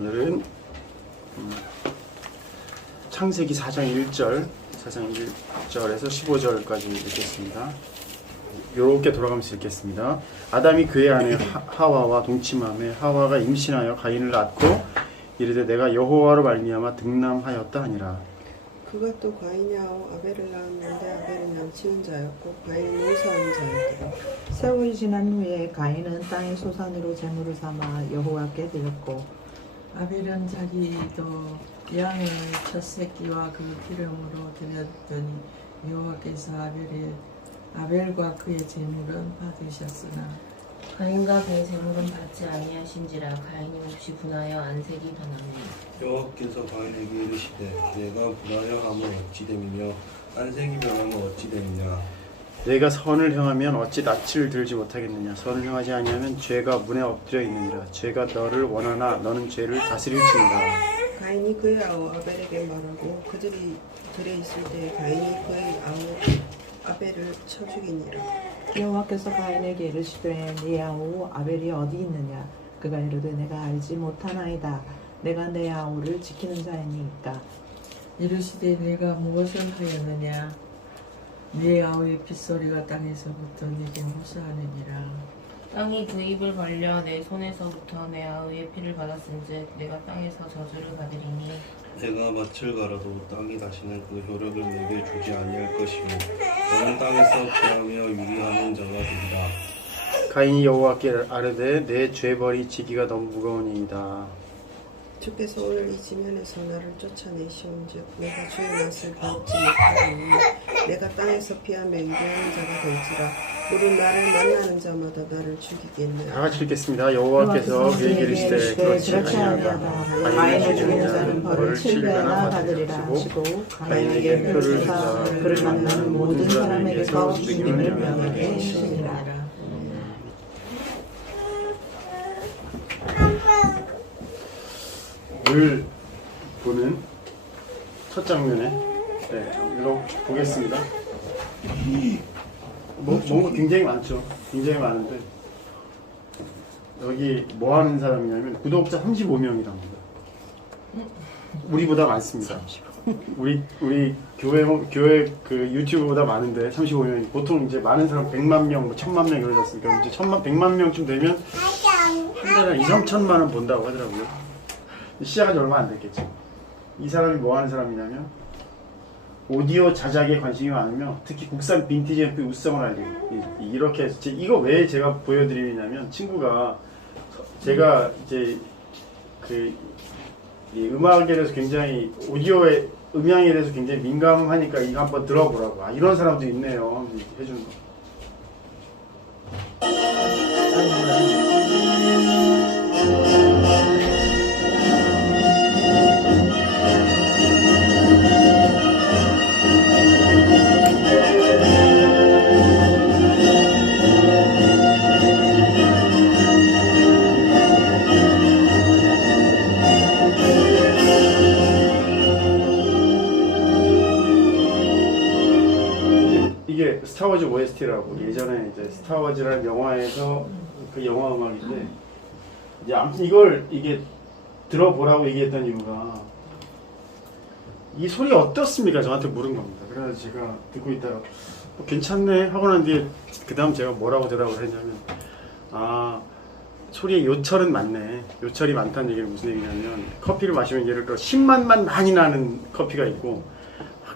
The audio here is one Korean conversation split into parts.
오늘은 창세기 4장 1절, 1절에서 15절까지 읽겠습니다. 이렇게 돌아가면서 읽겠습니다. 아담이 그의 아내 하와와 동침하며 하와가 임신하여 가인을 낳고 이르되 내가 여호와로 말미암아 등남하였다 하니라. 그가 또 가인야와 아벨을 낳았는데 아벨은 양치는 자였고 가인은 용사하는 자였더라. 세월이 지난 후에 가인은 땅의 소산으로 제물을 삼아 여호와께 드렸고 아벨은 자기도 양의 첫 새끼와 그 기름으로 드렸더니 여호와께서 아벨과 그의 제물은 받으셨으나 가인과 그의 제물은 받지 아니하신지라. 가인이 몹시 분하여 안색이 변하며 여호와께서 가인에게 이르시되 내가 분하여 함은 어찌 됨이며 안색이 변함은 어찌 됨이냐. 내가 선을 행하면 어찌 낯을 들지 못하겠느냐. 선을 행하지 아니하면 죄가 문에 엎드려 있느니라. 죄가 너를 원하나 너는 죄를 다스릴지니라. 가인이 그의 아우 아벨에게 말하고 그들이 들에 있을 때 가인이 그의 아우 아벨을 쳐 죽이니라. 여호와께서 가인에게 이르시되 네 아우 아벨이 어디 있느냐. 그가 이르되 내가 알지 못하나이다. 내가 내 아우를 지키는 자이니까. 이르시되 내가 무엇을 하였느냐. 네 아우의 빗소리가 땅에서부터 네게 호소하느니라. 땅이 그 입을 벌려 내 손에서부터 내 아우의 피를 받았은즉 내가 땅에서 저주를 받으리니 내가 밭을 갈아도 땅이 다시는 그 효력을 내게 주지 아니할 것이요 너는 땅에서 피하며 유리하는 자가 되리라. 가인이 여호와께 아뢰되 내 죄벌이 지기가 너무 무거우니이다. 주께서 오늘 이 지면에서 나를 쫓아내시온즉 내가 주의 맛을 받지 못하리니 내가 땅에서 피하며 유리하는 자가 될지라. 물은 나를 만나는 자마다 나를 죽이겠네. 다 같이 읽겠습니다. 여호와께서 그에게 이르시되 그렇지 아니하다. 가인을 죽이는 자는 벌을 7배나 받으리라 하시고 가인에게 표를 주사 그를 만나는 모든 사람에게서 죽임을 명하게 하시니라. 늘 보는 첫 장면에 이거 보겠습니다. 뭔가 굉장히 많죠. 굉장히 많은데 여기 뭐 하는 사람이냐면 구독자 35명이랍니다. 우리보다 많습니다. 우리 교회 그 유튜브보다 많은데 35명이 보통 이제 많은 사람 100만 명, 뭐 1000만 명 이러셨으니까 이제 100만 명쯤 되면 한 달에 2, 3천만 원 본다고 하더라고요. 시작한 지 얼마 안 됐겠죠. 이 사람이 뭐 하는 사람이냐면 오디오 자작에 관심이 많으며 특히 국산 빈티지 앰프 우수성을 알리고 이렇게 해서 이거 왜 제가 보여드리냐면 친구가 제가 이제 그 이 음악에 대해서 굉장히 오디오의 음향에 대해서 굉장히 민감하니까 이거 한번 들어보라고. 아, 이런 사람도 있네요. 해주는 거. 이게 스타워즈 OST라고 예전에 이제 스타워즈라는 영화에서 그 영화 음악인데 이제 아무튼 이게 들어보라고 얘기했던 이유가 이 소리 어떻습니까? 저한테 물은 겁니다. 그래서 제가 듣고 있다가 괜찮네 하고 난 뒤에 그 다음 제가 뭐라고 대답을 했냐면 소리에 요철은 많네. 요철이 많다는 얘기는 무슨 얘기냐면 커피를 마시면 예를 들어 신맛만 많이 나는 커피가 있고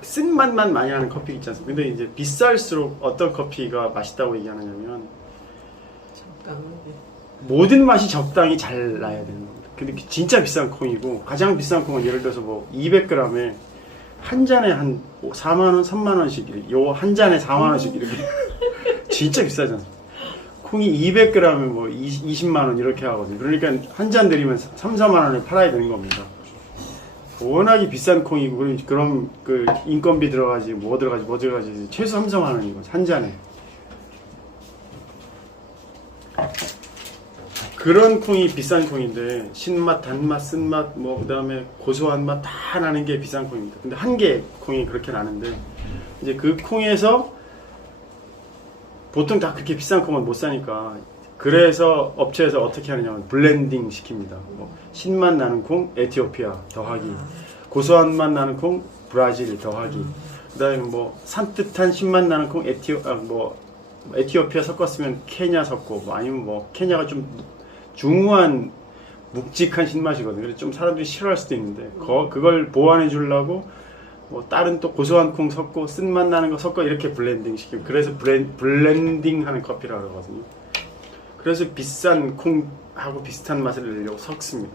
쓴맛만 많이 나는 커피 있지 않습니까? 근데 이제 비쌀수록 어떤 커피가 맛있다고 얘기하느냐면 적당하게. 모든 맛이 적당히 잘 나야 되는 겁니다. 근데 진짜 비싼 콩이고 가장 비싼 콩은 예를 들어서 뭐 200g에 한 잔에 한 4만원, 3만원씩 요 한 잔에 4만원씩 이렇게 진짜 비싸지 않습니까? 콩이 200g에 뭐 20만원 이렇게 하거든요. 그러니까 한 잔 들이면 3, 4만원에 팔아야 되는 겁니다. 워낙에 비싼 콩이고 그럼 그 인건비 들어가지 뭐 들어가지 최소 3, 4만 원이고 한 잔에 그런 콩이 비싼 콩인데 신맛, 단맛, 쓴맛 뭐 그다음에 고소한 맛 다 나는 게 비싼 콩입니다. 근데 한 개 콩이 그렇게 나는데 이제 그 콩에서 보통 다 그렇게 비싼 콩을 못 사니까 그래서 업체에서 어떻게 하느냐면 블렌딩 시킵니다. 뭐 신맛 나는 콩 에티오피아 더하기, 고소한 맛 나는 콩 브라질 더하기, 그다음에 뭐 산뜻한 신맛 나는 콩 에티오피아 섞었으면 케냐 섞고, 뭐 아니면 뭐 케냐가 좀 중후한 묵직한 신맛이거든요. 그래서 좀 사람들이 싫어할 수도 있는데 그걸 보완해 주려고 뭐 다른 또 고소한 콩 섞고 쓴맛 나는 거 섞어 이렇게 블렌딩 시키고, 그래서 블렌딩 하는 커피라고 그러거든요. 그래서 비싼 콩하고 비슷한 맛을 내려고 섞습니다.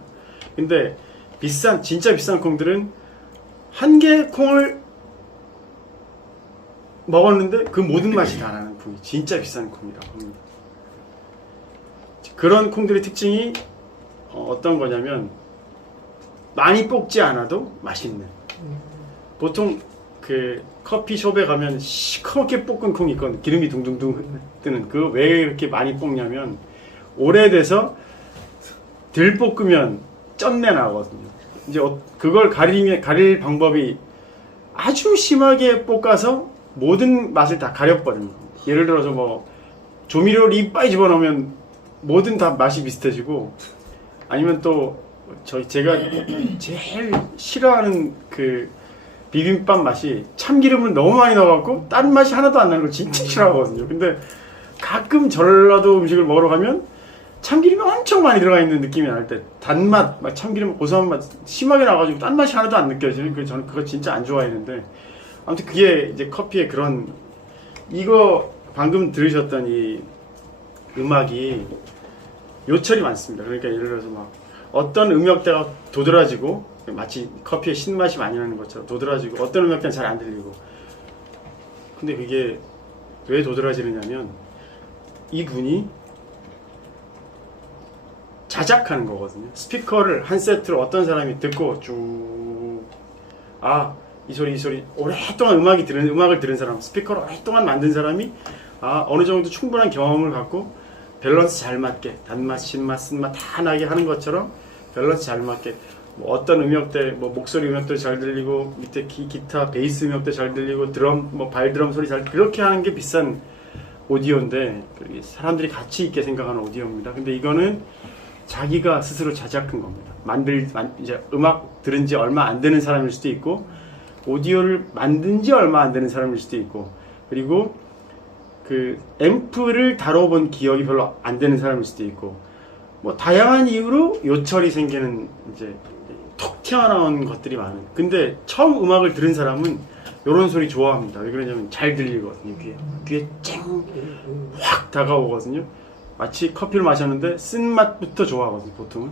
근데 진짜 비싼 콩들은 한 개의 콩을 먹었는데 그 모든 맛이 다 나는 콩이 진짜 비싼 콩이라고 합니다. 그런 콩들의 특징이 어떤 거냐면 많이 볶지 않아도 맛있는. 보통 그 커피숍에 가면 시커멓게 볶은 콩이 있거든. 기름이 둥둥둥 뜨는. 그 왜 이렇게 많이 볶냐면 오래돼서 덜 볶으면 쩐내 나거든요. 이제 그걸 가릴 방법이 아주 심하게 볶아서 모든 맛을 다 가려버리는 겁니다. 예를 들어서 뭐 조미료를 이빨 집어넣으면 모든 다 맛이 비슷해지고, 아니면 또 제가 제일 싫어하는 그 비빔밥 맛이 참기름을 너무 많이 넣어갖고 다른 맛이 하나도 안 나는 걸 진짜 싫어하거든요. 근데 가끔 전라도 음식을 먹으러 가면 참기름이 엄청 많이 들어가 있는 느낌이 날 때, 단맛, 막 참기름 고소한 맛 심하게 나가지고 딴 맛이 하나도 안 느껴지는, 그래서 저는 그거 진짜 안 좋아했는데, 아무튼 그게 이제 커피의 그런, 이거 방금 들으셨던 이 음악이 요철이 많습니다. 그러니까 예를 들어서 막 어떤 음역대가 도드라지고, 마치 커피의 신맛이 많이 나는 것처럼 도드라지고, 어떤 음역대는 잘 안 들리고. 근데 그게 왜 도드라지느냐면 이분이 자작하는 거거든요. 스피커를 한 세트로 어떤 사람이 듣고 쭉, 이 소리 오랫동안 음악을 들은 사람, 스피커를 오랫동안 만든 사람이 어느 정도 충분한 경험을 갖고 밸런스 잘 맞게 단맛, 신맛, 쓴맛 다 나게 하는 것처럼 밸런스 잘 맞게, 뭐 어떤 음역대, 뭐 목소리 음역도 잘 들리고, 밑에 기타, 베이스 음역도 잘 들리고, 드럼, 뭐 발드럼 소리 그렇게 하는 게 비싼 오디오인데, 사람들이 가치 있게 생각하는 오디오입니다. 근데 이거는 자기가 스스로 자작한 겁니다. 이제 음악 들은 지 얼마 안 되는 사람일 수도 있고, 오디오를 만든 지 얼마 안 되는 사람일 수도 있고, 그리고 그 앰프를 다뤄본 기억이 별로 안 되는 사람일 수도 있고, 뭐 다양한 이유로 요철이 생기는 이제 톡 튀어나온 것들이 많은. 근데 처음 음악을 들은 사람은 요런 소리 좋아합니다. 왜 그러냐면 잘 들리거든요. 귀에 쨍 확 다가오거든요. 마치 커피를 마셨는데 쓴맛부터 좋아하거든요. 보통은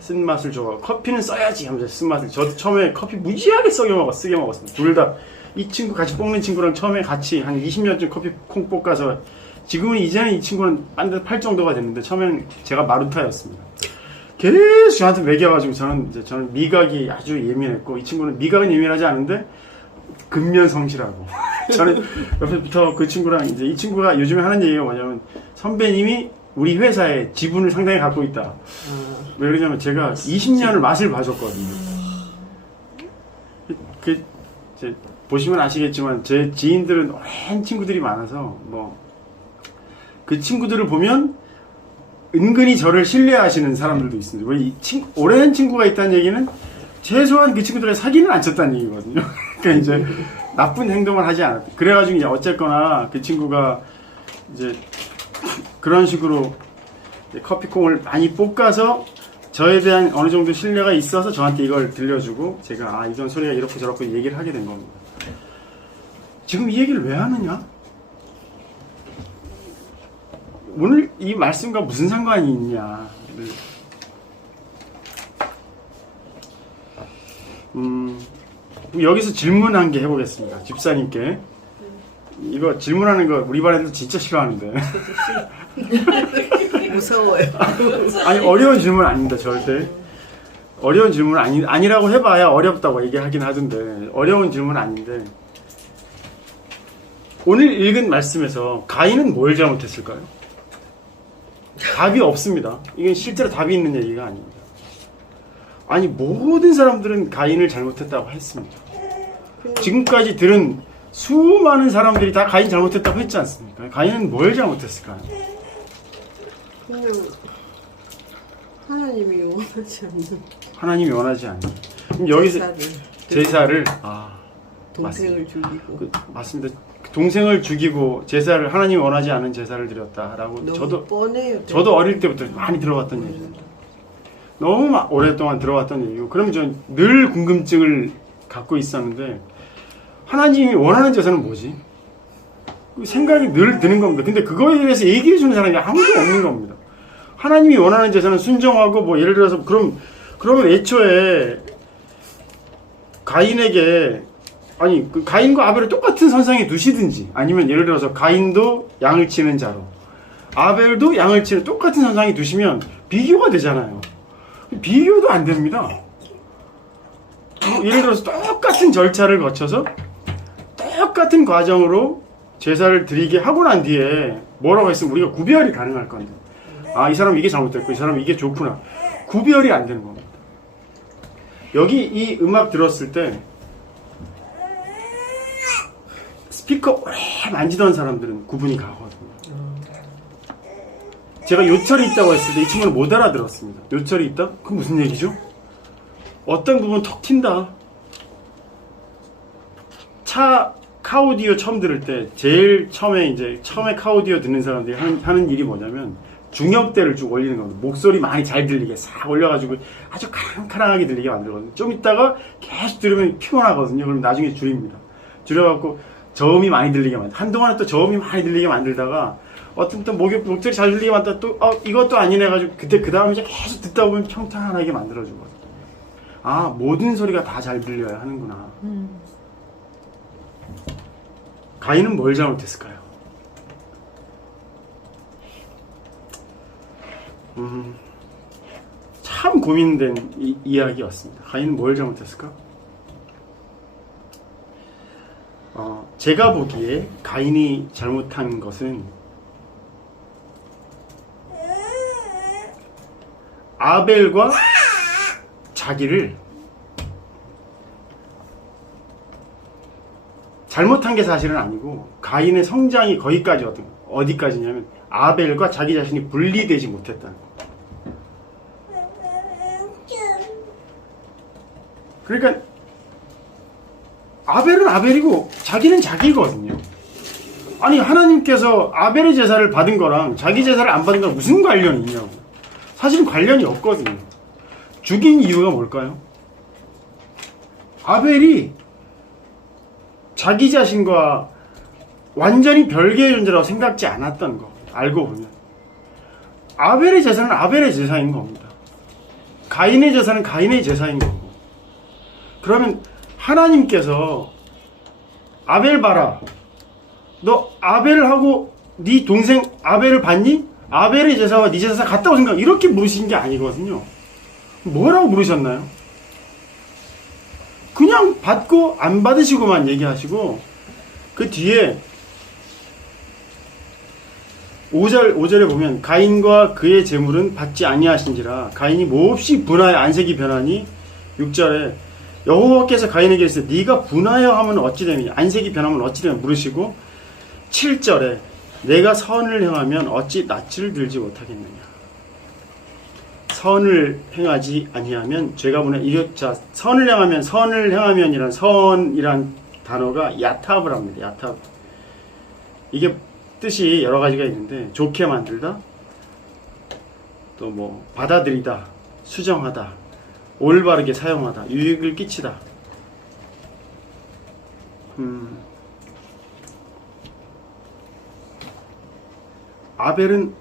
쓴맛을 좋아하고, 커피는 써야지 하면서 쓴맛을. 저도 처음에 커피 무지하게 쓰게 먹었습니다. 둘 다. 이 친구 같이 볶는 친구랑 처음에 같이 한 20년쯤 커피 콩 볶아서, 지금은 이제는 이 친구는 딴 데 팔 정도가 됐는데 처음에는 제가 마루타였습니다. 계속 저한테 먹여가지고, 저는 미각이 아주 예민했고, 이 친구는 미각은 예민하지 않은데 근면성실하고. 저는 옆에부터 그 친구랑, 이제 이 친구가 요즘에 하는 얘기가 뭐냐면, 선배님이 우리 회사에 지분을 상당히 갖고 있다. 왜 그러냐면 제가 20년을 맛을 봐줬거든요. 이제 보시면 아시겠지만 제 지인들은 오랜 친구들이 많아서, 뭐 그 친구들을 보면 은근히 저를 신뢰하시는 사람들도 있습니다. 왜 오랜 친구가 있다는 얘기는 최소한 그 친구들의 사기는 안 쳤다는 얘기거든요. 그러니까 이제 나쁜 행동을 하지 않았다. 그래가지고 이제 어쨌거나 그 친구가 이제 그런 식으로 커피콩을 많이 볶아서 저에 대한 어느 정도 신뢰가 있어서 저한테 이걸 들려주고, 제가 이런 소리가 이렇고 저렇고 얘기를 하게 된 겁니다. 지금 이 얘기를 왜 하느냐? 오늘 이 말씀과 무슨 상관이 있냐? 여기서 질문 한 개 해보겠습니다. 집사님께. 이거 질문하는 거 우리 반 애들 진짜 싫어하는데. 무서워요. 아니, 어려운 질문 아닙니다. 절대. 어려운 질문 아니라고 해봐야 어렵다고 얘기하긴 하던데, 어려운 질문 아닌데, 오늘 읽은 말씀에서 가인은 뭘 잘못했을까요? 답이 없습니다. 이건 실제로 답이 있는 얘기가 아닙니다. 아니, 모든 사람들은 가인을 잘못했다고 했습니다. 지금까지 들은 수많은 사람들이 다 가인 잘못했다고 했지 않습니까? 가인은 뭘 잘못했을까요? 그냥 하나님이 원하지 않는 하나님이 원하지 않는. 그럼 여기서 제사를 동생을 죽이고 맞습니다. 동생을 죽이고 제사를 하나님이 원하지 않은 제사를 드렸다라고 너무 뻔해요. 저도 어릴 때부터 많이 들어봤던 얘기입니다. 너무 오랫동안 들어왔던 얘기고, 그럼 전 늘 궁금증을 갖고 있었는데, 하나님이 원하는 제사는 뭐지? 그 생각이 늘 드는 겁니다. 근데 그거에 대해서 얘기해 주는 사람이 아무도 없는 겁니다. 하나님이 원하는 제사는 순종하고, 뭐 예를 들어서 그러면 애초에 가인에게, 아니 그 가인과 아벨을 똑같은 선상에 두시든지, 아니면 예를 들어서 가인도 양을 치는 자로, 아벨도 양을 치는 똑같은 선상에 두시면 비교가 되잖아요. 비교도 안 됩니다. 예를 들어서 똑같은 절차를 거쳐서 똑같은 과정으로 제사를 드리게 하고 난 뒤에 뭐라고 했으면 우리가 구별이 가능할 건데, 이 사람 이게 잘못됐고 이 사람 이게 좋구나, 구별이 안 되는 겁니다. 여기 이 음악 들었을 때 스피커 오래 만지던 사람들은 구분이 가거든요. 제가 요철이 있다고 했을 때 이 친구는 못 알아들었습니다. 요철이 있다? 그건 무슨 얘기죠? 어떤 부분 턱 튄다. 차 카오디오 처음 들을 때 제일 처음에 카오디오 듣는 사람들이 하는 일이 뭐냐면 중역대를 쭉 올리는 겁니다. 목소리 많이 잘 들리게 싹 올려가지고 아주 카랑카랑하게 들리게 만들거든요. 좀 있다가 계속 들으면 피곤하거든요. 그럼 나중에 줄입니다. 줄여갖고 저음이 많이 들리게 한동안은 또 저음이 많이 들리게 만들다가 어떤 또 목소리 잘 들리게 만들다 또 이것도 아니네 해가지고 그 다음에 이제 계속 듣다 보면 평탄하게 만들어주거든요. 모든 소리가 다 잘 들려야 하는구나. 가인은 뭘 잘못했을까요? 참 고민된 이야기였습니다. 가인은 뭘 잘못했을까? 제가 보기에 가인이 잘못한 것은 아벨과 자기를 잘못한 게 사실은 아니고, 가인의 성장이 거기까지거든요. 어디까지냐면 아벨과 자기 자신이 분리되지 못했다는 거예요. 그러니까 아벨은 아벨이고 자기는 자기거든요. 아니 하나님께서 아벨의 제사를 받은 거랑 자기 제사를 안 받은 거랑 무슨 관련이 있냐고. 사실은 관련이 없거든요. 죽인 이유가 뭘까요? 아벨이 자기 자신과 완전히 별개의 존재라고 생각지 않았던 거. 알고 보면 아벨의 제사는 아벨의 제사인 겁니다. 가인의 제사는 가인의 제사인 거고. 그러면 하나님께서 아벨 봐라, 너 아벨하고 네 동생 아벨을 봤니? 아벨의 제사와 네 제사 같다고 생각, 이렇게 물으신 게 아니거든요. 뭐라고 물으셨나요? 그냥 받고 안 받으시고만 얘기하시고, 그 뒤에 5절에 보면 가인과 그의 재물은 받지 아니하신지라 가인이 몹시 분하여 안색이 변하니, 6절에 여호와께서 가인에게 이르시되 네가 분하여 하면 어찌 되느냐, 안색이 변하면 어찌 되느냐 물으시고, 7절에 내가 선을 행하면 어찌 낯을 들지 못하겠느냐. 선을 행하지 아니하면 죄가 분해. 자, 선을 행하면이란 선이란 단어가 야탑을 합니다. 야탑. 이게 뜻이 여러 가지가 있는데, 좋게 만들다, 또 뭐 받아들이다, 수정하다, 올바르게 사용하다, 유익을 끼치다. 아벨은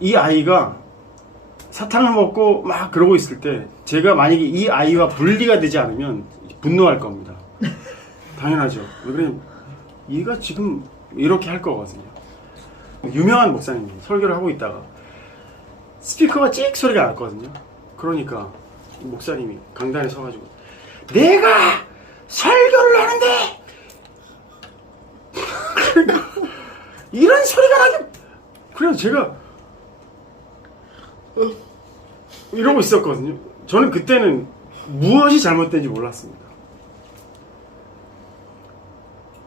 이 아이가 사탕을 먹고 막 그러고 있을 때, 제가 만약에 이 아이와 분리가 되지 않으면 분노할 겁니다. 당연하죠. 왜 그러냐면 얘가 지금 이렇게 할 거거든요. 유명한 목사님이 설교를 하고 있다가 스피커가 찍 소리가 났거든요. 그러니까 목사님이 강단에 서가지고 내가 설교를 하는데 이런 소리가 나게, 그래서 제가 이러고 있었거든요. 저는 그때는 무엇이 잘못된지 몰랐습니다.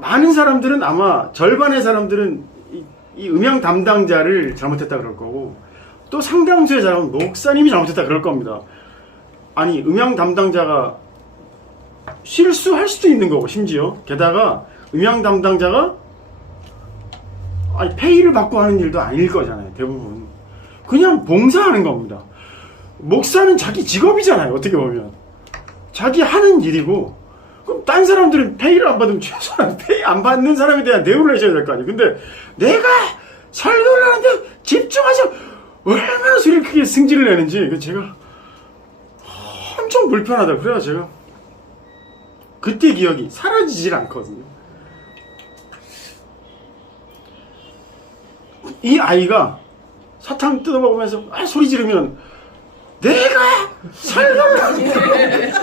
많은 사람들은 아마 절반의 사람들은 이 음향 담당자를 잘못했다 그럴 거고 또 상당수의 사람은 목사님이 잘못했다 그럴 겁니다. 아니 음향 담당자가 실수할 수도 있는 거고 심지어 게다가 음향 담당자가 페이를 받고 하는 일도 아닐 거잖아요. 대부분 그냥 봉사하는 겁니다. 목사는 자기 직업이잖아요. 어떻게 보면 자기 하는 일이고 그럼 딴 사람들은 페이를 안 받으면 최소한 페이 안 받는 사람에 대한 대우를 해줘야 될 거 아니에요. 근데 내가 설교를 하는데 집중하자 얼마나 소리를 크게 승질을 내는지 제가 엄청 불편하다. 그래서 제가 그때 기억이 사라지질 않거든요. 이 아이가 사탕 뜯어먹으면서 소리 지르면 내가 설교를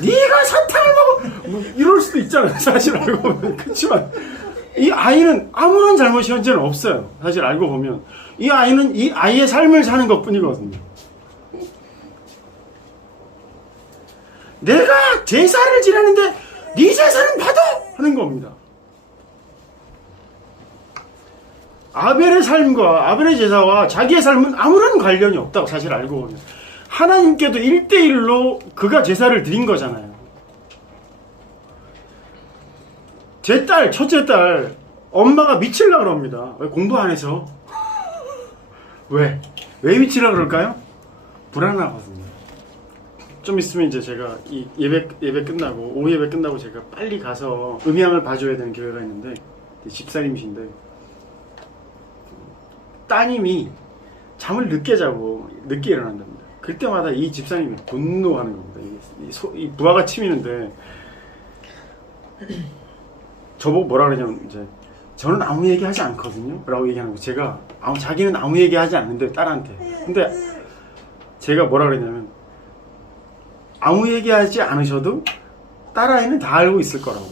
네가 사탕을 먹어 뭐 이럴 수도 있잖아요. 사실 알고 보면. 그렇지만 이 아이는 아무런 잘못이 현재는 없어요. 사실 알고 보면 이 아이는 이 아이의 삶을 사는 것 뿐이거든요. 내가 제사를 지내는데 네 제사는 받아! 하는 겁니다. 아벨의 삶과 아벨의 제사와 자기의 삶은 아무런 관련이 없다고 사실 알고 보면 하나님께도 1대1로 그가 제사를 드린 거잖아요. 제 딸, 첫째 딸 엄마가 미치려고 그럽니다. 왜 공부 안 해서? 왜 미치려고 그럴까요? 불안하거든요. 좀 있으면 이제 제가 이 예배 끝나고 오후 예배 끝나고 제가 빨리 가서 음향을 봐줘야 되는 교회가 있는데 집사님이신데 따님이 잠을 늦게 자고 늦게 일어난답니다. 그때마다 이 집사님이 분노하는 겁니다. 이 부하가 치미는데 저보고 뭐라 그러냐면 이제 저는 아무 얘기 하지 않거든요 라고 얘기하는 거 제가 자기는 아무 얘기 하지 않는데 딸한테 근데 제가 뭐라 그랬냐면 아무 얘기하지 않으셔도 딸아이는 다 알고 있을 거라고.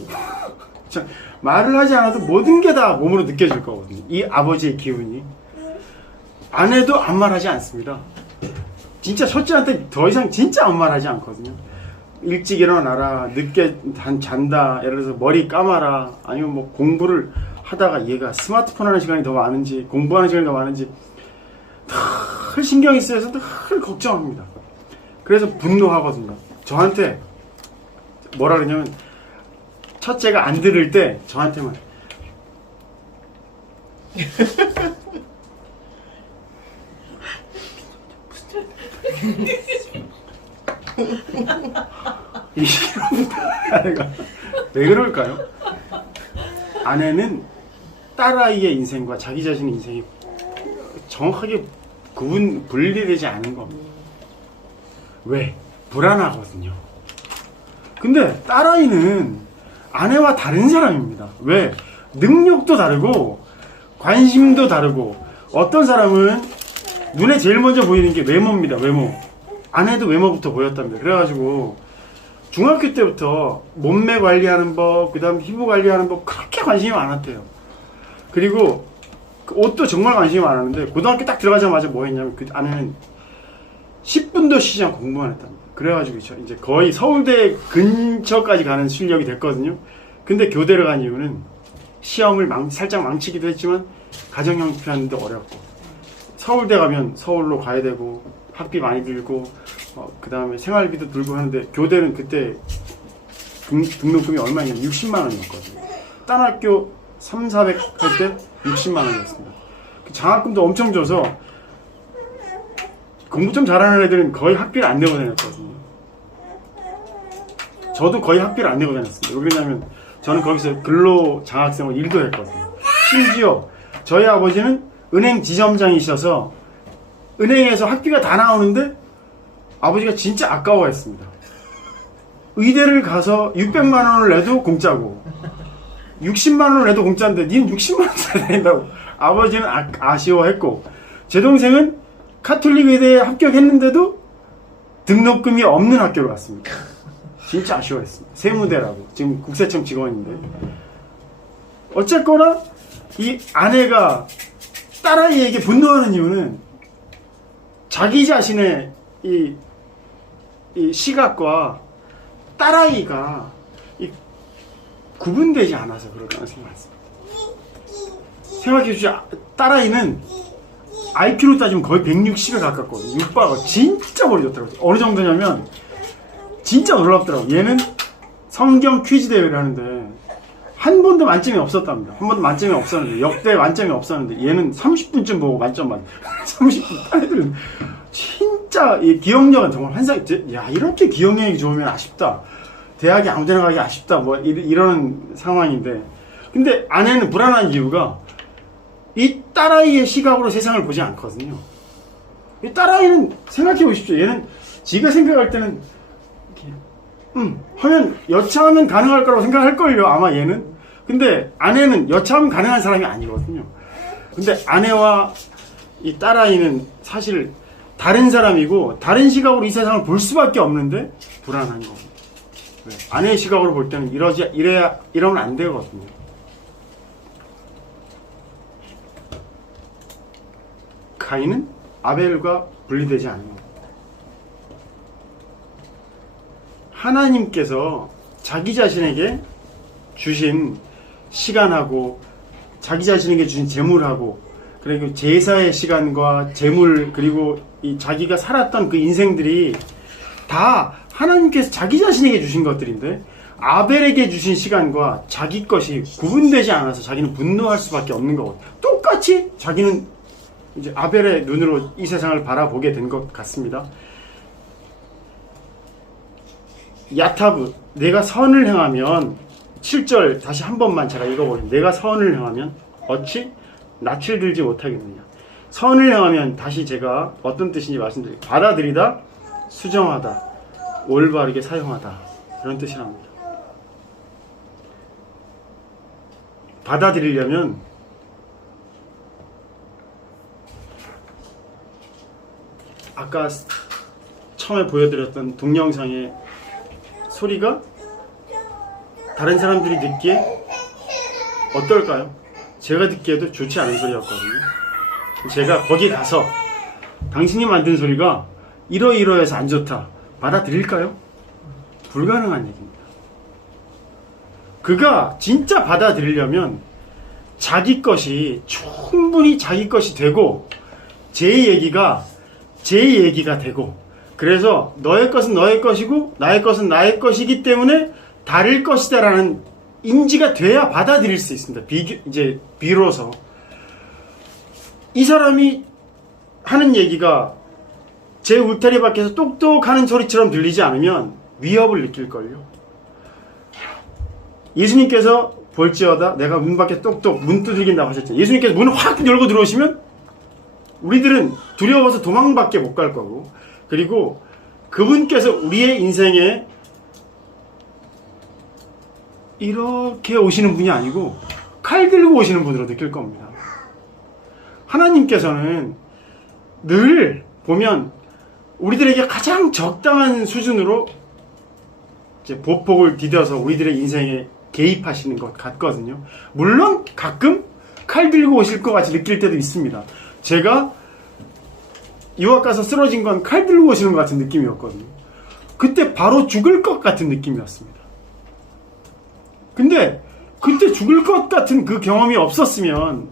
말을 하지 않아도 모든 게 다 몸으로 느껴질 거거든요. 이 아버지의 기운이. 아내도 아무 말 하지 않습니다. 진짜 첫째한테 더 이상 진짜 아무 말 하지 않거든요. 일찍 일어나라, 늦게 잔다, 예를 들어서 머리 감아라, 아니면 뭐 공부를 하다가 얘가 스마트폰 하는 시간이 더 많은지, 공부하는 시간이 더 많은지, 늘 신경이 쓰여서 늘 걱정합니다. 그래서 분노하거든요. 저한테 뭐라 그러냐면 첫째가 안 들을 때 저한테만 아내가 왜 그럴까요? 아내는 딸아이의 인생과 자기 자신의 인생이 정확하게 분리되지 않은 겁니다. 왜? 불안하거든요. 근데 딸아이는 아내와 다른 사람입니다. 왜? 능력도 다르고 관심도 다르고 어떤 사람은 눈에 제일 먼저 보이는 게 외모입니다. 외모. 아내도 외모부터 보였답니다. 그래가지고 중학교 때부터 몸매 관리하는 법, 그 다음 피부 관리하는 법 그렇게 관심이 많았대요. 그리고 그 옷도 정말 관심이 많았는데 고등학교 딱 들어가자마자 뭐 했냐면 그 아내는 10분도 쉬지 않고 공부만 했답니다. 그래가지고 이제 거의 서울대 근처까지 가는 실력이 됐거든요. 근데 교대를 간 이유는 시험을 살짝 망치기도 했지만 가정형 필요한데 어렵고 서울대 가면 서울로 가야 되고 학비 많이 들고 그 다음에 생활비도 들고 하는데 교대는 그때 등록금이 얼마였냐면 60만 원이었거든요. 딴 학교 3, 400 할 때 60만 원이었습니다. 장학금도 엄청 줘서 공부 좀 잘하는 애들은 거의 학비를 안 내고 다녔거든요. 저도 거의 학비를 안 내고 다녔습니다. 왜 그러냐면 저는 거기서 근로 장학생을 일도 했거든요. 심지어 저희 아버지는 은행 지점장이셔서 은행에서 학비가 다 나오는데 아버지가 진짜 아까워했습니다. 의대를 가서 600만 원을 내도 공짜고 60만 원을 내도 공짜인데 니는 60만 원 써야 된다고 아버지는 아쉬워했고 제 동생은 카톨릭 의대에 합격했는데도 등록금이 없는 학교를 갔습니다. 진짜 아쉬워했습니다. 세무대라고 지금 국세청 직원인데 어쨌거나 이 아내가 딸아이에게 분노하는 이유는 자기 자신의 이 시각과 딸아이가 구분되지 않아서 그러다는 생각했습니다. 생각해보시죠. 딸아이는 IQ로 따지면 거의 160에 가깝거든요. 육바가 진짜 머리 좋더라고요. 어느 정도냐면 진짜 놀랍더라고요. 얘는 성경 퀴즈 대회를 하는데 한 번도 만점이 없었답니다. 한 번도 만점이 없었는데, 역대 만점이 없었는데 얘는 30분쯤 보고 만점 받는 30분. 딴 애들은 진짜 이 기억력은 정말 환상. 야, 이렇게 기억력이 좋으면 아쉽다. 대학에 아무데나 가기 아쉽다. 뭐 이런 상황인데, 근데 아내는 불안한 이유가 이 딸아이의 시각으로 세상을 보지 않거든요. 이 딸아이는 생각해 보십시오. 얘는 지가 생각할 때는 이렇게, 하면 여차하면 가능할 거라고 생각할걸요, 아마 얘는. 근데 아내는 여차하면 가능한 사람이 아니거든요. 근데 아내와 이 딸아이는 사실 다른 사람이고 다른 시각으로 이 세상을 볼 수밖에 없는데 불안한 겁니다. 왜? 아내의 시각으로 볼 때는 이러면 안 되거든요. 가인은 아벨과 분리되지 않는 겁니다. 하나님께서 자기 자신에게 주신 시간하고 자기 자신에게 주신 재물하고 그리고 제사의 시간과 재물 그리고 이 자기가 살았던 그 인생들이 다 하나님께서 자기 자신에게 주신 것들인데 아벨에게 주신 시간과 자기 것이 구분되지 않아서 자기는 분노할 수밖에 없는 거거든요. 똑같이 자기는 이제 아벨의 눈으로 이 세상을 바라보게 된 것 같습니다. 야타브, 내가 선을 행하면 7절 다시 한 번만 제가 읽어보겠습니다. 내가 선을 행하면 어찌 낯을 들지 못하겠느냐. 선을 행하면 다시 제가 어떤 뜻인지 말씀드릴게요. 받아들이다, 수정하다, 올바르게 사용하다, 이런 뜻이랍니다. 받아들이려면 아까 처음에 보여드렸던 동영상의 소리가 다른 사람들이 듣기에 어떨까요? 제가 듣기에도 좋지 않은 소리였거든요. 제가 거기 가서 당신이 만든 소리가 이러이러해서 안 좋다. 받아들일까요? 불가능한 얘기입니다. 그가 진짜 받아들이려면 자기 것이 충분히 자기 것이 되고 제 얘기가 되고 그래서 너의 것은 너의 것이고 나의 것은 나의 것이기 때문에 다를 것이다라는 인지가 돼야 받아들일 수 있습니다. 비로소 이 사람이 하는 얘기가 제 울타리 밖에서 똑똑하는 소리처럼 들리지 않으면 위협을 느낄걸요. 예수님께서 볼지어다 내가 문 밖에 똑똑 문 두들긴다고 하셨죠. 예수님께서 문을 확 열고 들어오시면 우리들은 두려워서 도망밖에 못 갈 거고 그리고 그분께서 우리의 인생에 이렇게 오시는 분이 아니고 칼 들고 오시는 분으로 느낄 겁니다. 하나님께서는 늘 보면 우리들에게 가장 적당한 수준으로 이제 보폭을 디뎌서 우리들의 인생에 개입하시는 것 같거든요. 물론 가끔 칼 들고 오실 것 같이 느낄 때도 있습니다. 제가 유학 가서 쓰러진 건 칼 들고 오시는 것 같은 느낌이었거든요. 그때 바로 죽을 것 같은 느낌이었습니다. 근데 그때 죽을 것 같은 그 경험이 없었으면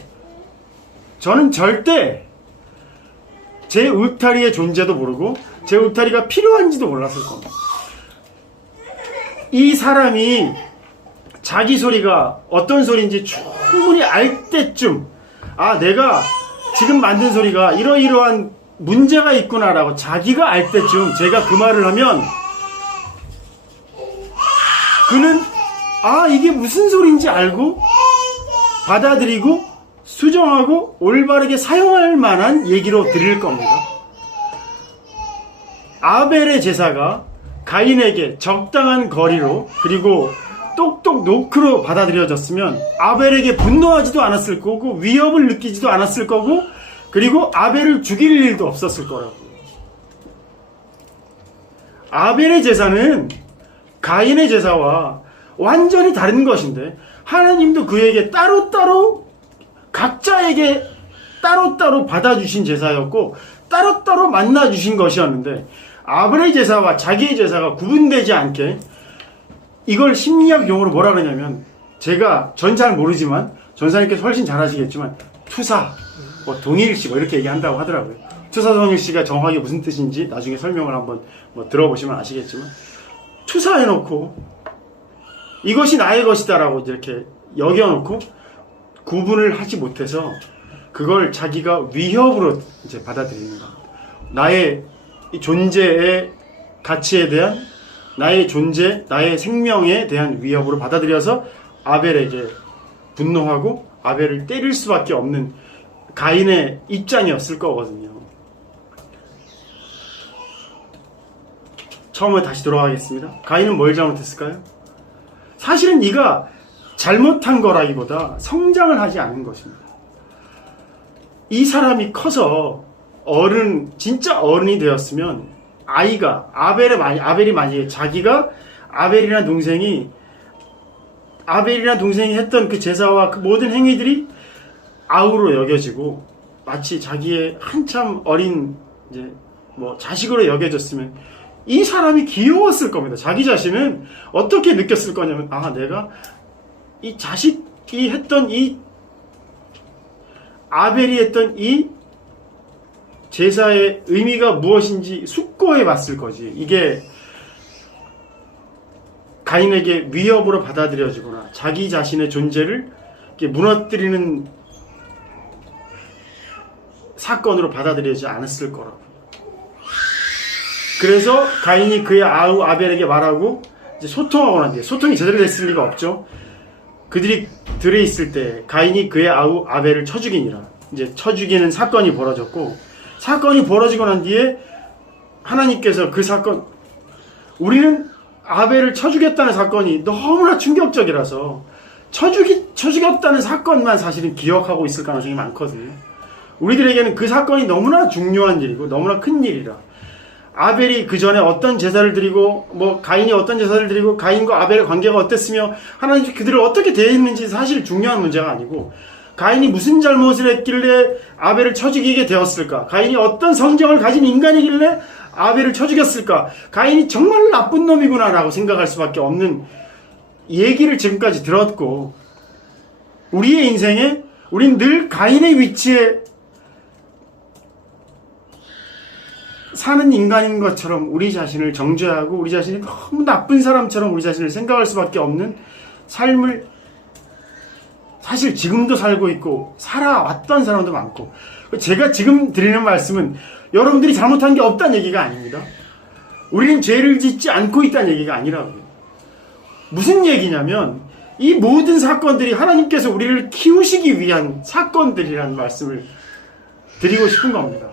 저는 절대 제 울타리의 존재도 모르고 제 울타리가 필요한지도 몰랐을 겁니다. 이 사람이 자기 소리가 어떤 소리인지 충분히 알 때쯤 내가 지금 만든 소리가 이러이러한 문제가 있구나라고 자기가 알 때쯤 제가 그 말을 하면 그는 이게 무슨 소리인지 알고 받아들이고 수정하고 올바르게 사용할 만한 얘기로 들릴 겁니다. 아벨의 제사가 가인에게 적당한 거리로 그리고 똑똑 노크로 받아들여졌으면 아벨에게 분노하지도 않았을 거고 위협을 느끼지도 않았을 거고 그리고 아벨을 죽일 일도 없었을 거라고. 아벨의 제사는 가인의 제사와 완전히 다른 것인데 하나님도 그에게 따로따로 각자에게 따로따로 받아주신 제사였고 따로따로 만나주신 것이었는데 아벨의 제사와 자기의 제사가 구분되지 않게 이걸 심리학 용어로 뭐라 그러냐면 제가 전 잘 모르지만 전사님께서 훨씬 잘 아시겠지만 투사, 뭐 동일시 뭐 이렇게 얘기한다고 하더라고요. 투사 동일시가 정확하게 무슨 뜻인지 나중에 설명을 한번 뭐 들어보시면 아시겠지만 투사해놓고 이것이 나의 것이다라고 이렇게 여겨놓고 구분을 하지 못해서 그걸 자기가 위협으로 이제 받아들이는 겁니다. 나의 이 존재의 가치에 대한 나의 존재, 나의 생명에 대한 위협으로 받아들여서 아벨에게 분노하고 아벨을 때릴 수밖에 없는 가인의 입장이었을 거거든요. 처음에 다시 돌아가겠습니다. 가인은 뭘 잘못했을까요? 사실은 네가 잘못한 거라기보다 성장을 하지 않은 것입니다. 이 사람이 커서 진짜 어른이 되었으면 아벨이 만약에 자기가 아벨이라는 동생이 했던 그 제사와 그 모든 행위들이 아우로 여겨지고 마치 자기의 한참 어린 이제 뭐 자식으로 여겨졌으면 이 사람이 귀여웠을 겁니다. 자기 자신은 어떻게 느꼈을 거냐면 내가 이 자식이 했던 아벨이 했던 이 제사의 의미가 무엇인지 숙고해 봤을 거지. 이게 가인에게 위협으로 받아들여지거나 자기 자신의 존재를 이렇게 무너뜨리는 사건으로 받아들여지지 않았을 거라고. 그래서 가인이 그의 아우 아벨에게 말하고 이제 소통하고 난 뒤에, 소통이 제대로 됐을 리가 없죠. 그들이 들에 있을 때 가인이 그의 아우 아벨을 쳐 죽이니라. 이제 쳐 죽이는 사건이 벌어졌고, 사건이 벌어지고 난 뒤에 하나님께서 그 사건, 우리는 아벨을 쳐 죽였다는 사건이 너무나 충격적이라서 쳐 죽였다는 사건만 사실은 기억하고 있을 가능성이 많거든요. 우리들에게는 그 사건이 너무나 중요한 일이고 너무나 큰 일이라. 아벨이 그 전에 어떤 제사를 드리고 뭐 가인이 어떤 제사를 드리고 가인과 아벨의 관계가 어땠으며 하나님이 그들을 어떻게 대했는지 사실 중요한 문제가 아니고, 가인이 무슨 잘못을 했길래 아벨을 쳐 죽이게 되었을까? 가인이 어떤 성정을 가진 인간이길래 아벨을 쳐 죽였을까? 가인이 정말 나쁜 놈이구나 라고 생각할 수밖에 없는 얘기를 지금까지 들었고, 우리의 인생에 우린 늘 가인의 위치에 사는 인간인 것처럼 우리 자신을 정죄하고 우리 자신이 너무 나쁜 사람처럼 우리 자신을 생각할 수밖에 없는 삶을 사실 지금도 살고 있고 살아왔던 사람도 많고, 제가 지금 드리는 말씀은 여러분들이 잘못한 게 없다는 얘기가 아닙니다. 우리는 죄를 짓지 않고 있다는 얘기가 아니라고요. 무슨 얘기냐면 이 모든 사건들이 하나님께서 우리를 키우시기 위한 사건들이라는 말씀을 드리고 싶은 겁니다.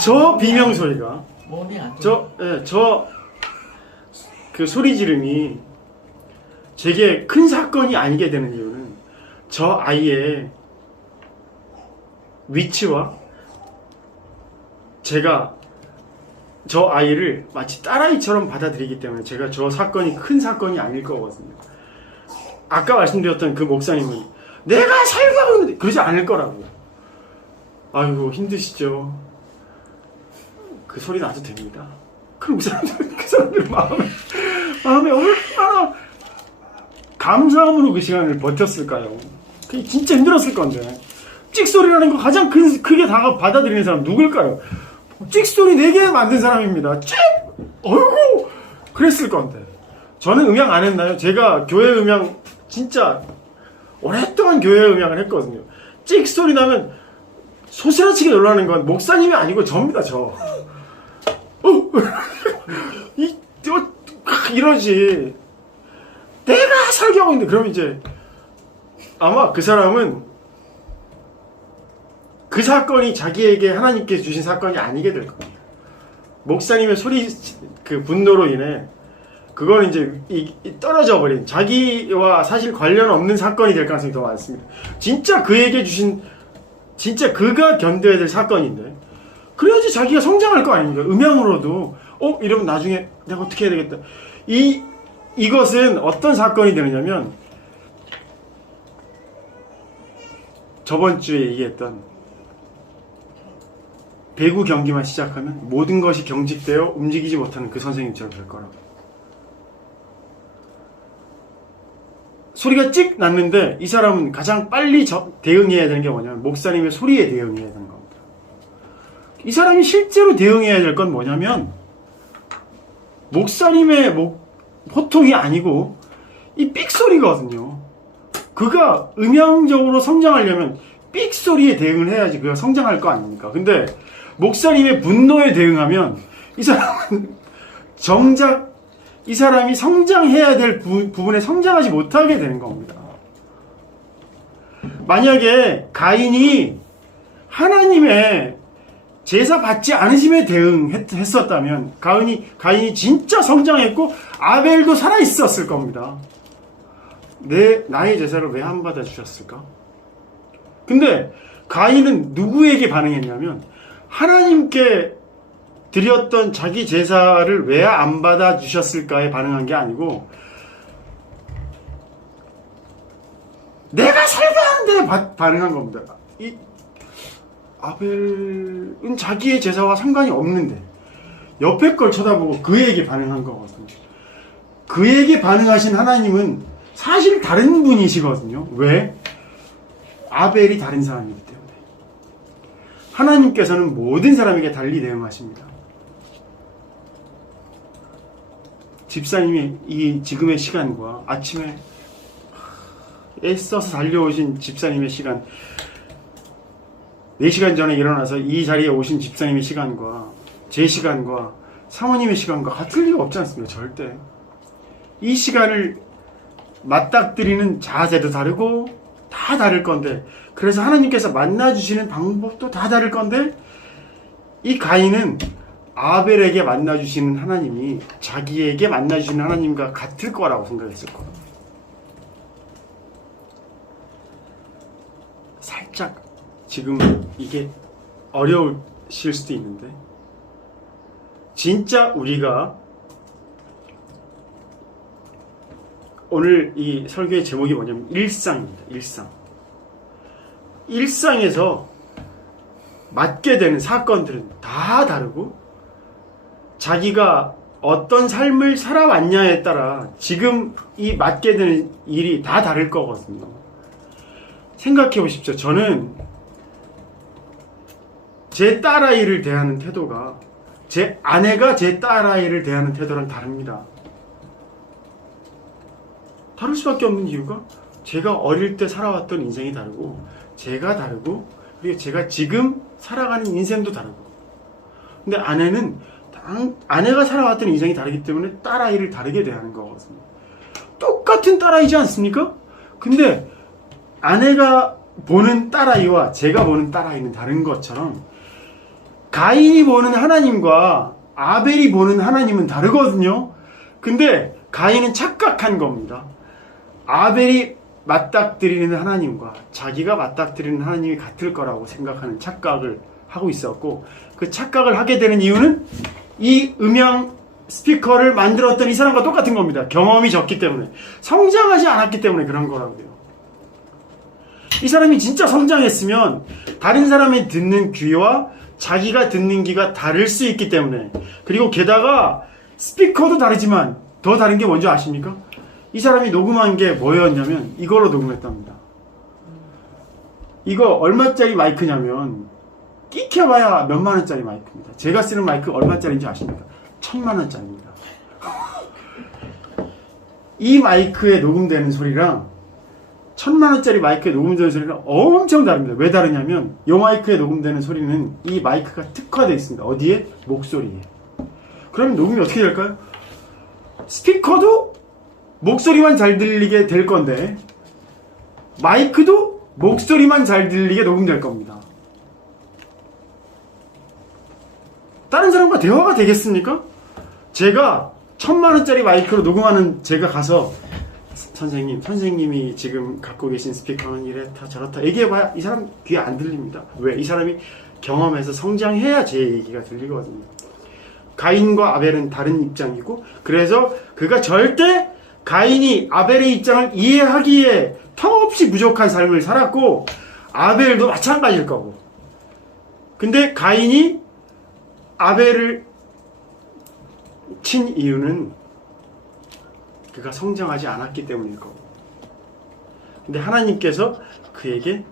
저 비명소리가, 그 소리 지름이 제게 큰 사건이 아니게 되는 이유는 저 아이의 위치와 제가 저 아이를 마치 딸아이처럼 받아들이기 때문에 제가 저 사건이 큰 사건이 아닐 거거든요. 아까 말씀드렸던 그 목사님은 내가 살고 있는데 그러지 않을 거라고요. 아이고 힘드시죠. 그 소리 나도 됩니다. 그 사람들 마음에 얼마나 감사함으로 그 시간을 버텼을까요? 그게 진짜 힘들었을 건데. 찍소리라는 거 가장 크게 받아들이는 사람 누굴까요? 찍소리 4개 만든 사람입니다. 찍! 어이구! 그랬을 건데. 저는 음향 안 했나요? 제가 교회 음향 진짜 오랫동안 교회 음향을 했거든요. 찍소리 나면 소스라치게 놀라는 건 목사님이 아니고 저입니다, 저. 이러지. 내가 설교하고 있는데, 그럼 이제 아마 그 사람은 그 사건이 자기에게 하나님께서 주신 사건이 아니게 될 겁니다. 목사님의 소리, 그 분노로 인해 그거는 이제 떨어져 버린, 자기와 사실 관련 없는 사건이 될 가능성이 더 많습니다. 진짜 그에게 주신, 진짜 그가 견뎌야 될 사건인데, 그래야지 자기가 성장할 거 아닙니까? 음향으로도 이러면 나중에 내가 어떻게 해야 되겠다. 이것은 어떤 사건이 되느냐면, 저번 주에 얘기했던 배구 경기만 시작하면 모든 것이 경직되어 움직이지 못하는 그 선생님처럼 될 거라고. 소리가 찍 났는데 이 사람은 가장 빨리 대응해야 되는 게 뭐냐면 목사님의 소리에 대응해야 되는 겁니다. 이 사람이 실제로 대응해야 될 건 뭐냐면 목사님의 호통이 아니고 이 삑소리거든요. 그가 음향적으로 성장하려면 삑소리에 대응을 해야지 그가 성장할 거 아닙니까? 근데 목사님의 분노에 대응하면 이 사람은 정작 이 사람이 성장해야 될 부분에 성장하지 못하게 되는 겁니다. 만약에 가인이 하나님의 제사 받지 않으심에 대응했었다면 가인이 진짜 성장했고 아벨도 살아있었을 겁니다. 나의 제사를 왜 안 받아주셨을까? 근데 가인은 누구에게 반응했냐면 하나님께 드렸던 자기 제사를 왜 안 받아주셨을까에 반응한 게 아니고 내가 살가는데 반응한 겁니다. 이 아벨은 자기의 제사와 상관이 없는데 옆에 걸 쳐다보고 그에게 반응한 거거든요. 그에게 반응하신 하나님은 사실 다른 분이시거든요. 왜? 아벨이 다른 사람이기 때문에. 하나님께서는 모든 사람에게 달리 대응하십니다. 집사님이 이 지금의 시간과 아침에 애써서 달려오신 집사님의 시간, 4시간 전에 일어나서 이 자리에 오신 집사님의 시간과 제 시간과 사모님의 시간과 같을 리가 없지 않습니까? 절대. 이 시간을 맞닥뜨리는 자세도 다르고 다 다를 건데, 그래서 하나님께서 만나주시는 방법도 다 다를 건데, 이 가인은 아벨에게 만나주시는 하나님이 자기에게 만나주시는 하나님과 같을 거라고 생각했을 거예요. 살짝 지금 이게 어려우실 수도 있는데, 진짜 우리가 오늘 이 설교의 제목이 뭐냐면 일상입니다. 일상에서 맞게 되는 사건들은 다 다르고 자기가 어떤 삶을 살아왔냐에 따라 지금 이 맞게 되는 일이 다 다를 거거든요. 생각해 보십시오. 저는 제 딸아이를 대하는 태도가 제 아내가 제 딸아이를 대하는 태도랑 다릅니다. 다를 수밖에 없는 이유가 제가 어릴 때 살아왔던 인생이 다르고 제가 다르고 그리고 제가 지금 살아가는 인생도 다르고, 근데 아내가 살아왔던 인생이 다르기 때문에 딸아이를 다르게 대하는 거거든요. 똑같은 딸아이지 않습니까? 근데 아내가 보는 딸아이와 제가 보는 딸아이는 다른 것처럼 가인이 보는 하나님과 아벨이 보는 하나님은 다르거든요. 근데 가인은 착각한 겁니다. 아벨이 맞닥뜨리는 하나님과 자기가 맞닥뜨리는 하나님이 같을 거라고 생각하는 착각을 하고 있었고, 그 착각을 하게 되는 이유는 이 음향 스피커를 만들었던 이 사람과 똑같은 겁니다. 경험이 적기 때문에, 성장하지 않았기 때문에 그런 거라고요. 이 사람이 진짜 성장했으면 다른 사람이 듣는 귀와 자기가 듣는 귀가 다를 수 있기 때문에, 그리고 게다가 스피커도 다르지만 더 다른 게 뭔지 아십니까? 이 사람이 녹음한 게 뭐였냐면 이걸로 녹음했답니다. 이거 얼마짜리 마이크냐면 끼켜봐야 몇만 원짜리 마이크입니다. 제가 쓰는 마이크 얼마짜리인지 아십니까? 1000만 원짜리입니다. 이 마이크에 녹음되는 소리랑 1000만 원짜리 마이크에 녹음되는 소리랑 엄청 다릅니다. 왜 다르냐면 이 마이크에 녹음되는 소리는 이 마이크가 특화되어 있습니다. 어디에? 목소리에. 그러면 녹음이 어떻게 될까요? 스피커도 목소리만 잘 들리게 될 건데 마이크도 목소리만 잘 들리게 녹음될 겁니다. 다른 사람과 대화가 되겠습니까? 제가 1000만 원짜리 마이크로 녹음하는 제가 가서 선생님이 지금 갖고 계신 스피커는 이렇다 저렇다 얘기해봐야 이 사람 귀에 안 들립니다. 왜? 이 사람이 경험해서 성장해야 제 얘기가 들리거든요. 가인과 아벨은 다른 입장이고, 그래서 그가 절대 가인이 아벨의 입장을 이해하기에 턱없이 부족한 삶을 살았고 아벨도 마찬가지일 거고, 근데 가인이 아벨을 친 이유는 그가 성장하지 않았기 때문일 거고, 근데 하나님께서 그에게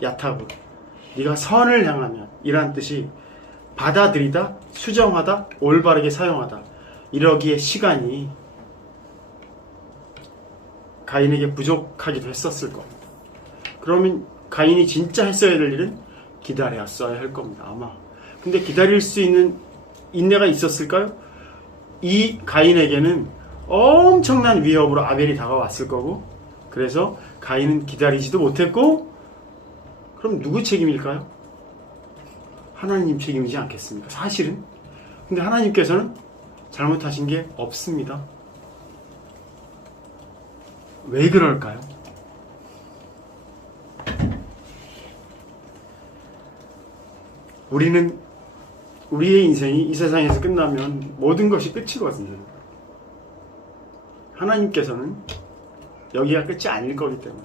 야타브, 네가 선을 향하면, 이란 뜻이 받아들이다, 수정하다, 올바르게 사용하다, 이러기에 시간이 가인에게 부족하기도 했었을 겁니다. 그러면 가인이 진짜 했어야 될 일은 기다렸어야 할 겁니다, 아마. 근데 기다릴 수 있는 인내가 있었을까요? 이 가인에게는 엄청난 위협으로 아벨이 다가왔을 거고, 그래서 가인은 기다리지도 못했고, 그럼 누구 책임일까요? 하나님 책임이지 않겠습니까? 사실은. 근데 하나님께서는 잘못하신 게 없습니다. 왜 그럴까요? 우리의 인생이 이 세상에서 끝나면 모든 것이 끝이거든요. 하나님께서는 여기가 끝이 아닐 거기 때문에.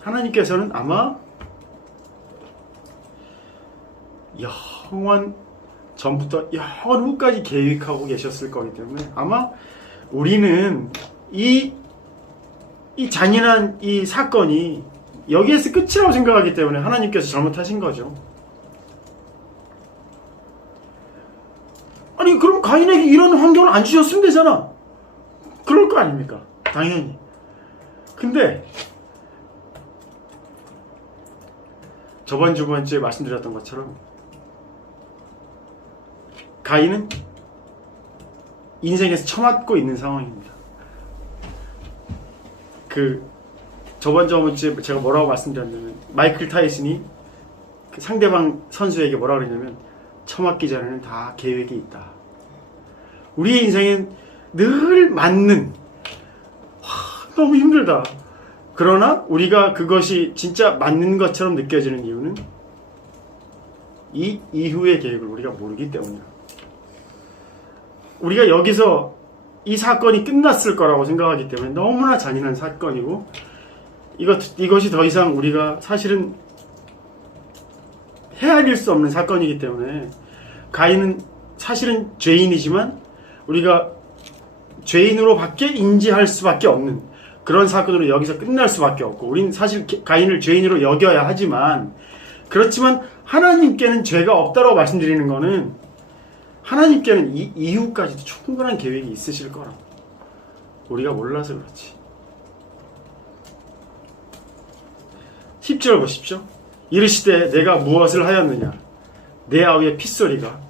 하나님께서는 아마 영원 전부터 영원 후까지 계획하고 계셨을 거기 때문에, 아마 우리는 이 잔인한 이 사건이 여기에서 끝이라고 생각하기 때문에 하나님께서 잘못하신 거죠. 아니, 그럼 가인에게 이런 환경을 안 주셨으면 되잖아. 그럴 거 아닙니까? 당연히. 근데 저번주에 말씀드렸던 것처럼 가인은 인생에서 처맞고 있는 상황입니다. 저번주에 제가 뭐라고 말씀드렸냐면, 마이클 타이슨이 그 상대방 선수에게 뭐라고 그러냐면, 처맞기 전에는 다 계획이 있다. 우리의 인생엔 늘 맞는, 너무 힘들다. 그러나 우리가 그것이 진짜 맞는 것처럼 느껴지는 이유는 이 이후의 계획을 우리가 모르기 때문이야. 우리가 여기서 이 사건이 끝났을 거라고 생각하기 때문에 너무나 잔인한 사건이고, 이것이 더 이상 우리가 사실은 헤아릴 수 없는 사건이기 때문에, 가인은 사실은 죄인이지만 우리가 죄인으로밖에 인지할 수밖에 없는 그런 사건으로 여기서 끝날 수밖에 없고, 우린 사실 가인을 죄인으로 여겨야 하지만, 그렇지만 하나님께는 죄가 없다고 말씀드리는 거는, 하나님께는 이 이후까지도 충분한 계획이 있으실 거라고 우리가 몰라서 그렇지. 10절 보십시오. 이르시되 내가 무엇을 하였느냐, 내 아우의 핏소리가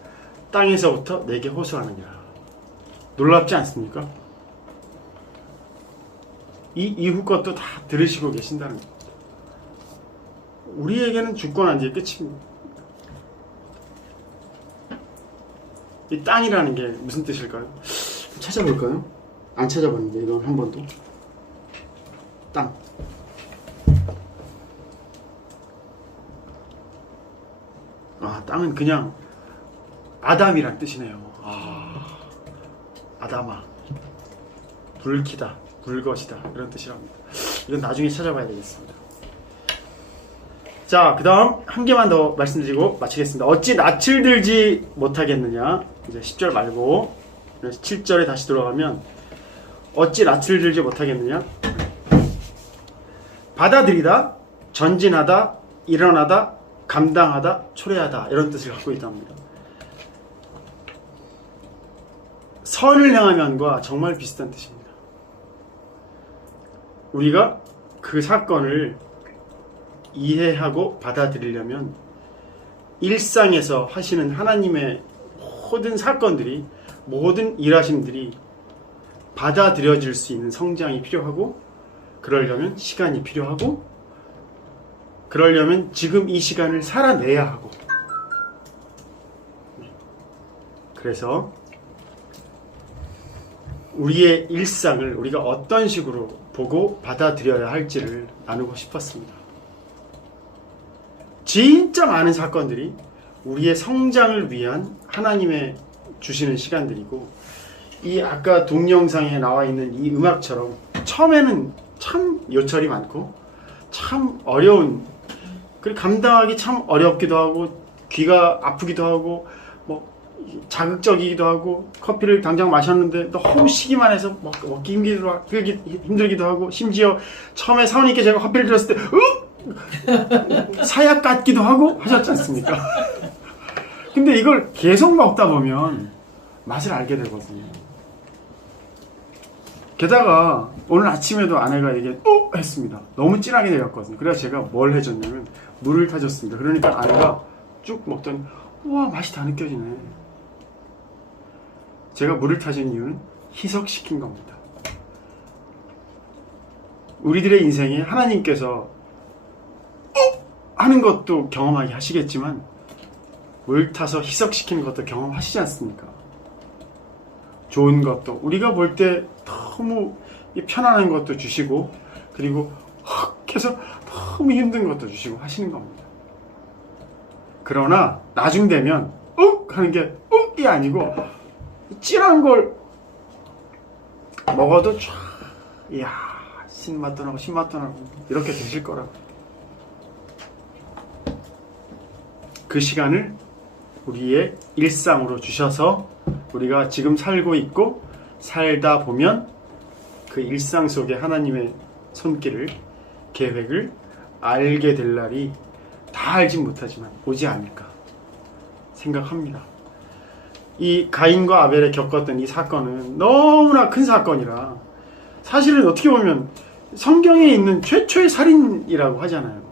땅에서부터 내게 호소하느니라. 놀랍지 않습니까? 이 이후 것도 다 들으시고 계신다는 겁니다. 우리에게는 죽고 난 뒤에 끝입니다. 이 땅이라는 게 무슨 뜻일까요? 좀 찾아볼까요? 안 찾아봤는데, 이건 한 번도. 땅. 땅은 그냥 아담이란 뜻이네요. 아담아, 불키다, 불것이다, 이런 뜻이랍니다. 이건 나중에 찾아봐야 되겠습니다. 자, 그 다음 한 개만 더 말씀드리고 마치겠습니다. 어찌 낯을 들지 못하겠느냐. 이제 10절 말고 7절에 다시 들어가면, 어찌 낯을 들지 못하겠느냐, 받아들이다, 전진하다, 일어나다, 감당하다, 초래하다, 이런 뜻을 갖고 있답니다. 선을 향하면과 정말 비슷한 뜻입니다. 우리가 그 사건을 이해하고 받아들이려면 일상에서 하시는 하나님의 모든 사건들이, 모든 일하심들이 받아들여질 수 있는 성장이 필요하고, 그러려면 시간이 필요하고, 그러려면 지금 이 시간을 살아내야 하고. 그래서 우리의 일상을 우리가 어떤 식으로 보고 받아들여야 할지를 나누고 싶었습니다. 진짜 많은 사건들이 우리의 성장을 위한 하나님의 주시는 시간들이고, 이 아까 동영상에 나와 있는 이 음악처럼 처음에는 참 요철이 많고 참 어려운, 그리고 감당하기 참 어렵기도 하고 귀가 아프기도 하고 뭐 자극적이기도 하고 커피를 당장 마셨는데 너무 시기만 해서 먹기 힘들기도 하고 심지어 처음에 사원님께 제가 커피를 드렸을 때 사약 같기도 하고 하셨지 않습니까? 근데 이걸 계속 먹다 보면 맛을 알게 되거든요. 게다가 오늘 아침에도 아내가 이게 했습니다. 너무 진하게 내렸거든요. 그래서 제가 뭘 해줬냐면 물을 타줬습니다. 그러니까 아내가 쭉 먹더니 우와 맛이 다 느껴지네. 제가 물을 타준 이유는 희석시킨 겁니다. 우리들의 인생에 하나님께서 하는 것도 경험하게 하시겠지만 물 타서 희석시키는 것도 경험하시지 않습니까? 좋은 것도 우리가 볼 때 너무 편안한 것도 주시고 그리고 헉 해서 너무 힘든 것도 주시고 하시는 겁니다. 그러나 나중 되면 하는 게 이 아니고 찐한 걸 먹어도 쫙 이야 신맛도 나고 신맛도 나고 이렇게 되실 거라고. 그 시간을 우리의 일상으로 주셔서 우리가 지금 살고 있고 살다 보면 그 일상 속에 하나님의 손길을 계획을 알게 될 날이 다 알진 못하지만 오지 않을까 생각합니다. 이 가인과 아벨에 겪었던 이 사건은 너무나 큰 사건이라 사실은 어떻게 보면 성경에 있는 최초의 살인이라고 하잖아요.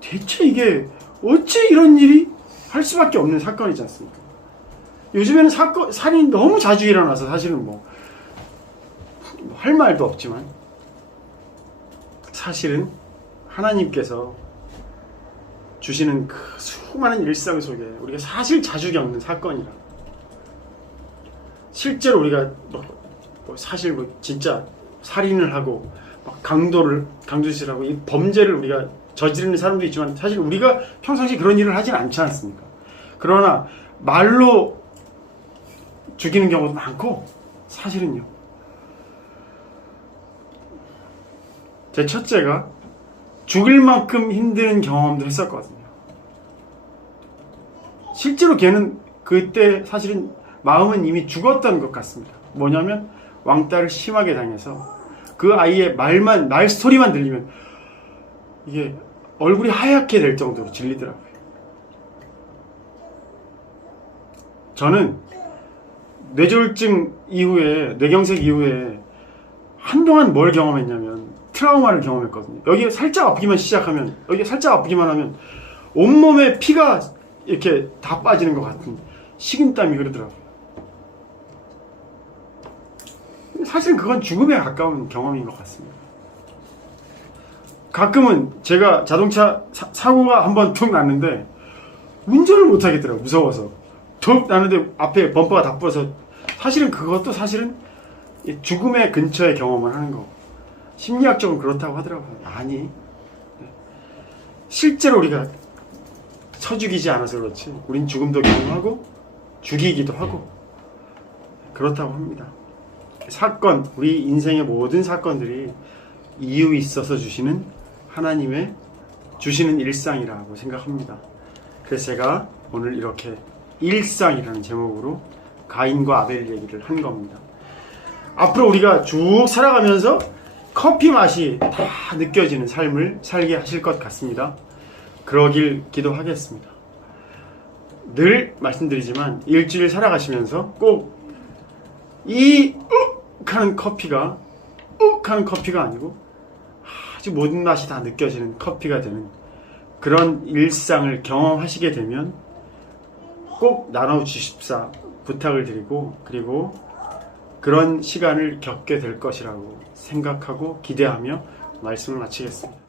대체 이게 어째 이런 일이 할 수밖에 없는 사건이지 않습니까? 요즘에는 살인이 너무 자주 일어나서 사실은 할 말도 없지만 사실은 하나님께서 주시는 그 수많은 일상 속에 우리가 사실 자주 겪는 사건이라 실제로 우리가 사실 진짜 살인을 하고 강도짓을 하고 이 범죄를 우리가 저지르는 사람도 있지만 사실 우리가 평상시 그런 일을 하진 않지 않습니까? 그러나 말로 죽이는 경우도 많고 사실은요. 제 첫째가 죽을 만큼 힘든 경험도 했었거든요. 실제로 걔는 그때 사실은 마음은 이미 죽었던 것 같습니다. 뭐냐면 왕따를 심하게 당해서 그 아이의 말 스토리만 들리면 이게 얼굴이 하얗게 될 정도로 질리더라고요. 저는 뇌졸중 이후에 뇌경색 이후에 한동안 뭘 경험했냐면 트라우마를 경험했거든요. 여기 살짝 아프기만 시작하면 여기 살짝 아프기만 하면 온몸에 피가 이렇게 다 빠지는 것 같은 식은땀이 흐르더라고요. 사실 그건 죽음에 가까운 경험인 것 같습니다. 가끔은 제가 자동차 사고가 한번 툭 났는데 운전을 못 하겠더라고요. 무서워서. 툭 났는데 앞에 범퍼가 다 부어서 사실은 그것도 사실은 죽음의 근처에 경험을 하는 거고 심리학적으로 그렇다고 하더라고요. 아니 실제로 우리가 쳐죽이지 않아서 그렇지 우린 죽음도 경험하고 죽이기도 하고 그렇다고 합니다. 사건, 우리 인생의 모든 사건들이 이유 있어서 주시는 하나님의 주시는 일상이라고 생각합니다. 그래서 제가 오늘 이렇게 일상이라는 제목으로 가인과 아벨 얘기를 한 겁니다. 앞으로 우리가 쭉 살아가면서 커피 맛이 다 느껴지는 삶을 살게 하실 것 같습니다. 그러길 기도하겠습니다. 늘 말씀드리지만 일주일 살아가시면서 꼭 이 하는 커피가 하는 커피가 아니고 아주 모든 맛이 다 느껴지는 커피가 되는 그런 일상을 경험하시게 되면 꼭 나눠주십사 부탁을 드리고 그리고 그런 시간을 겪게 될 것이라고 생각하고 기대하며 말씀을 마치겠습니다.